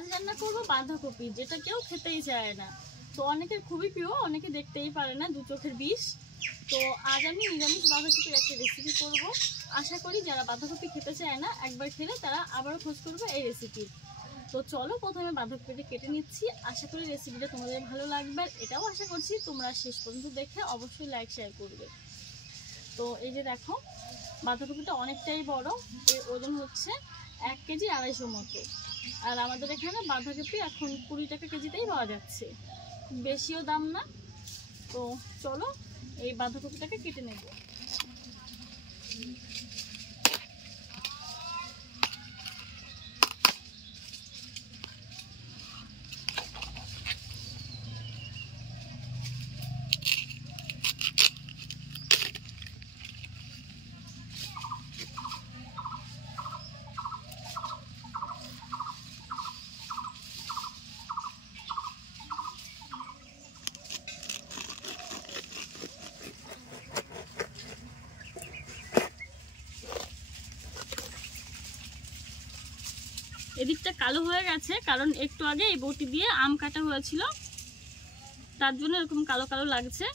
আজ রান্না করবো বাঁধাকপি, যেটা কেউ খেতেই চায় না। তো অনেকের খুবই প্রিয়, অনেকে দেখতেই পারে না, দু চোখের বিষ। তো আজ আমি নিরামিষ বাঁধাকপির একটা রেসিপি করব। আশা করি যারা বাঁধাকপি খেতে চায় না, একবার খেলে তারা আবারও খোঁজ করবে এই রেসিপির। তো চলো প্রথমে বাঁধাকপিটা কেটে নিচ্ছি। আশা করি রেসিপিটা তোমাদের ভালো লাগবে, আর এটাও আশা করছি তোমরা শেষ পর্যন্ত দেখে অবশ্যই লাইক শেয়ার করবে। তো এই যে দেখো, বাঁধাকপিটা অনেকটাই বড়, এর ওজন হচ্ছে 1 কেজি 250 মতো। আর আমাদের এখানে বাঁধাকপি এখন 20 টাকা কেজিতেই পাওয়া যাচ্ছে, বেশিও দাম না। তো চলো এই বাঁধাকপিটাকে কেটে নেব। এদিকটা কালো হয়ে গেছে, কারণ একটু আগে এই বটি দিয়ে আম কাটা হয়েছিল, তার জন্য এরকম কালো কালো লাগছে।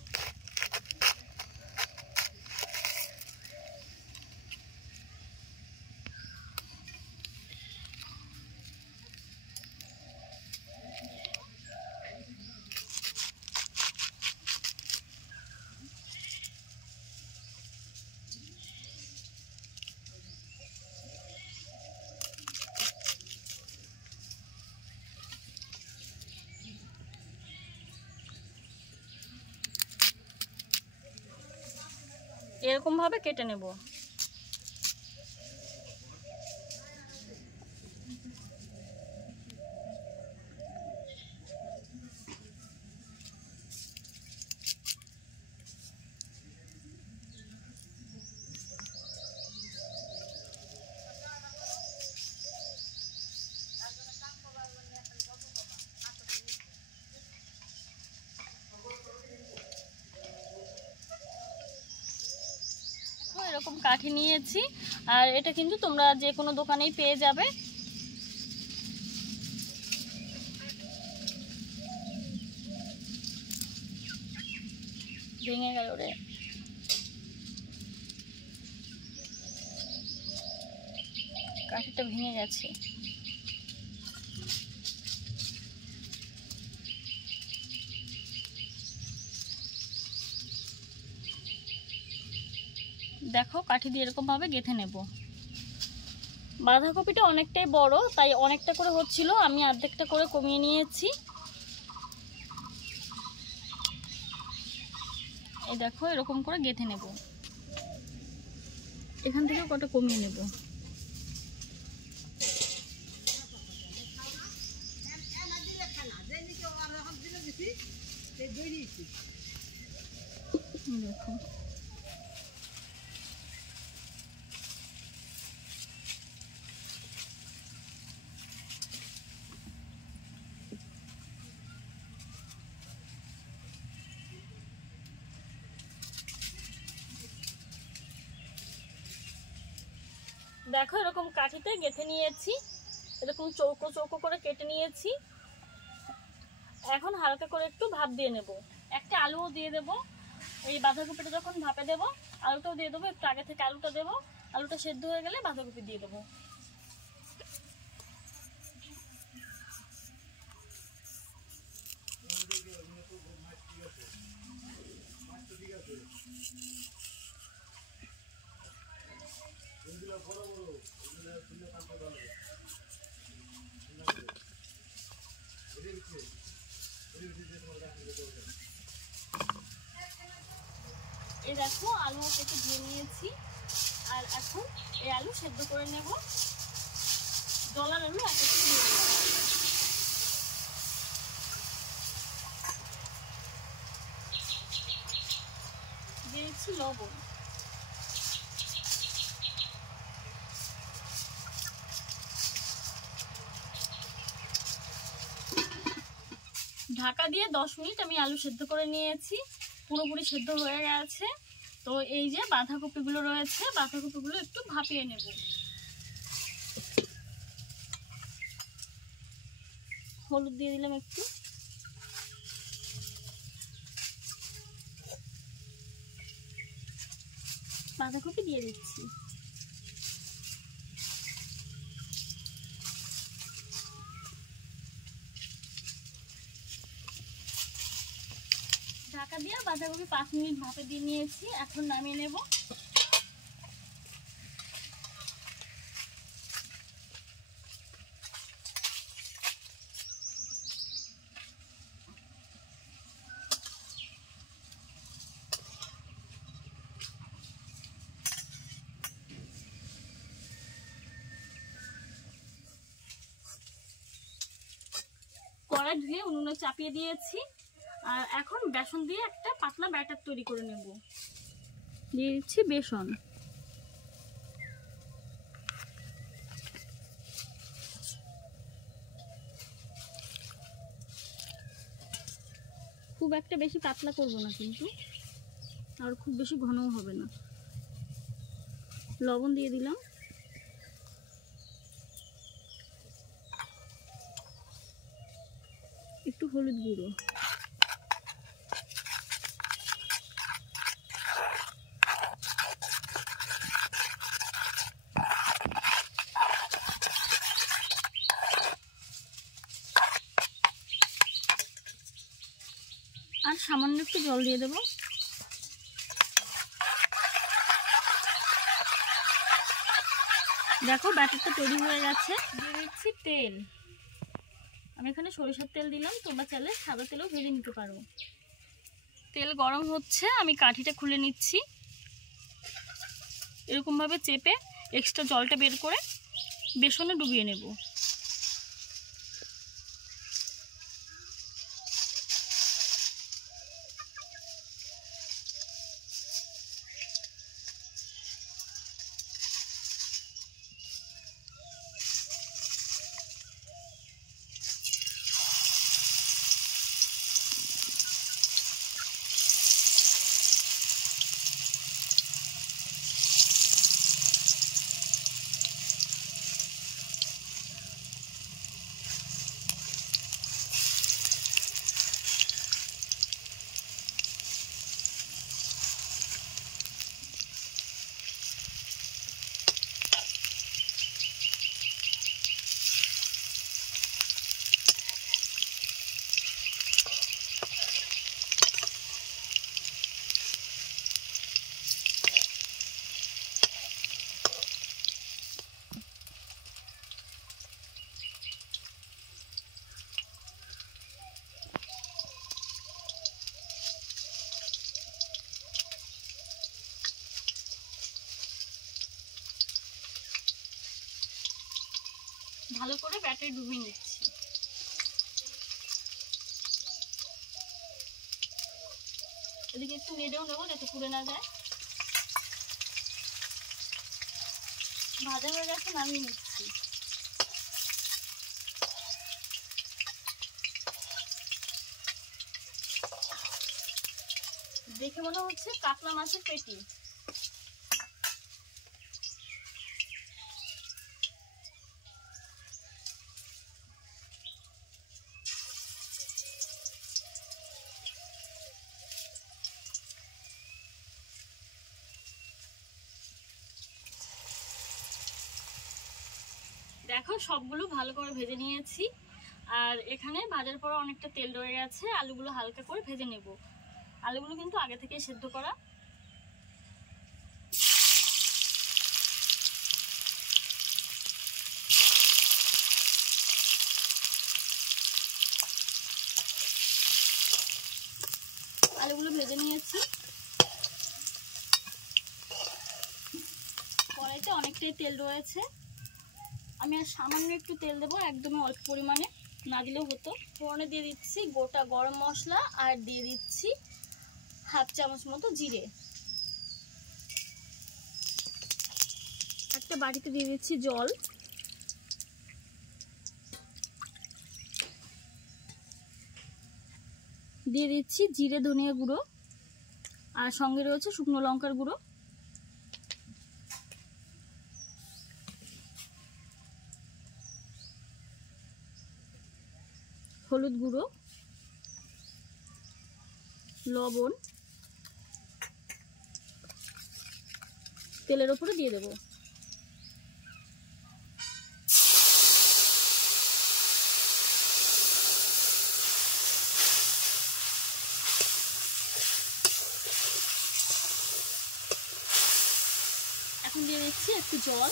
এরকম ভাবে কেটে নেব। এরকম কাঠি নিয়েছি, আর এটা কিন্তু তোমরা যে কোনো দোকানেই পেয়ে যাবে। ভেঙে গেল রে। কাঠিটা ভেঙে গেছে। দেখো, কাঠি দিয়ে এরকম ভাবে গেঁথে নেব। বাঁধাকপিটা অনেকটাই বড়, তাই অনেকটা করে হচ্ছিল, আমি অর্ধেকটা করে কমিয়ে নিয়েছি। এই দেখো, এরকম করে গেঁথে নেব। এখান থেকে কটা কমিয়ে নেব। দেখো, দেখো এরকম কাঠিতে গেঁথে নিয়েছি, এরকম চৌকো চৌকো করে কেটে নিয়েছি। এখন হালকা করে একটু ভাপ দিয়ে নেব। একটা আলুও দিয়ে দেব। এই বাঁধাকপিটা যখন ভাপে দেব, আলুটাও দিয়ে দেবো। একটু আগে থেকে আলুটা দেবো, আলুটা সেদ্ধ হয়ে গেলে বাঁধাকপি দিয়ে দেবো। এই দেখো, আলু কেটে দিয়ে নিয়েছি, আর এখন এই আলু সেদ্ধ করে নেব। জলার আলু এক একটু দিয়ে দেবো। দিয়েছি লবণ। ঢাকা দিয়ে 10 মিনিট আমি আলু সেদ্ধ করে নিয়েছি, পুরোপুরি সেদ্ধ হয়ে গেছে। তো এই যে বাঁধাকপিগুলো রয়েছে, বাঁধাকপিগুলো একটু ভাপিয়ে নেব। হলুদ দিয়ে দিলাম একটু, বাঁধাকপি দিয়ে দিচ্ছি, ঢাকা দিয়ে বাঁধাকপি 5 মিনিট ভাপে দিয়ে নিয়েছি। এখন নামিয়ে নেব। কড়াই ধুয়ে উনুনে চাপিয়ে দিয়েছি। আর এখন বেসন দিয়ে একটা পাতলা ব্যাটার তৈরি করে নেব। দিয়ে দিচ্ছি বেসন, খুব একটা বেশি পাতলা করব না কিন্তু, আর খুব বেশি ঘনও হবে না। লবণ দিয়ে দিলাম, একটু হলুদ গুঁড়ো, আর সামান্য একটু জল দিয়ে দেব। দেখো ব্যাটারটা তৈরি হয়ে গেছে। দিয়ে দিচ্ছি তেল, আমি এখানে সরিষার তেল দিলাম, তোমরা চাইলে সাদা তেলও ভেজে নিতে পারো। তেল গরম হচ্ছে, আমি কাঠিটা খুলে নিচ্ছি। এরকমভাবে চেপে এক্সট্রা জলটা বের করে বেসনে ডুবিয়ে নেব। ভালো করে ব্যাটারে ডুবিয়ে নিচ্ছি। এদিকে একটু নেড়েও নেবো যাতে পুড়ে না যায়। ভাজা হয়ে গেছে, নামিয়ে নিচ্ছি। দেখে মনে হচ্ছে কাতলা মাছের পেটি। দেখো সবগুলো ভালো করে ভেজে নিয়েছি। আর এখানে ভাজার পর অনেকটা তেল রয়ে গেছে, আলুগুলো হালকা করে ভেজে নেব। আলুগুলো কিন্তু আগে থেকে সেদ্ধ করা। আলুগুলো ভেজে নিয়েছি। কড়াইতে অনেকটাই তেল রয়েছে, আমি আর সামান্য একটু তেল দেবো, একদমই অল্প পরিমাণে, না দিলেও হতো। ফোড়নে দিয়ে দিচ্ছি গোটা গরম মশলা, আর দিয়ে দিচ্ছি 1/2 চামচ মতো জিরে। একটা বাটিতে দিয়ে দিচ্ছি জল, দিয়ে দিচ্ছি জিরে ধনিয়া গুঁড়ো, আর সঙ্গে রয়েছে শুকনো লঙ্কার গুঁড়ো। হলুদ গুঁড়ো, লবণ, তেলের উপরে দিয়ে দেবো। এখন দিয়ে দিচ্ছি একটু জল।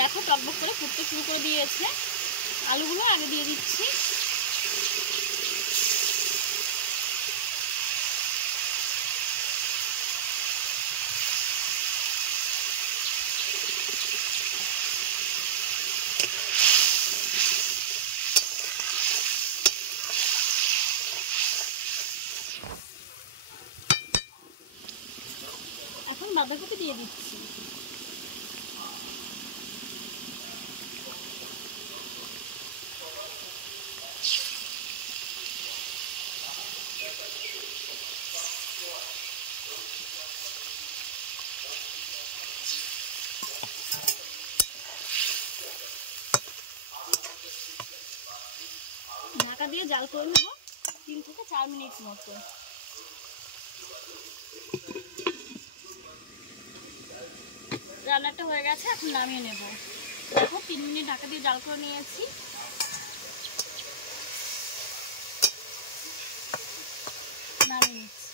দেখো টকবক করে ফুটতে শুরু করে দিয়েছে। আলুগুলো আগে দিয়ে দিচ্ছি। এখন বাঁধাকপি দিয়ে দিচ্ছি। ঢাকা দিয়ে জাল করে নেব 3 থেকে 4 মিনিট মতো। রান্নাটা হয়ে গেছে, এখন নামিয়ে নেব। দেখো 3 মিনিট ঢাকা দিয়ে জাল করে নিয়েছি। নামিয়ে নিচ্ছি।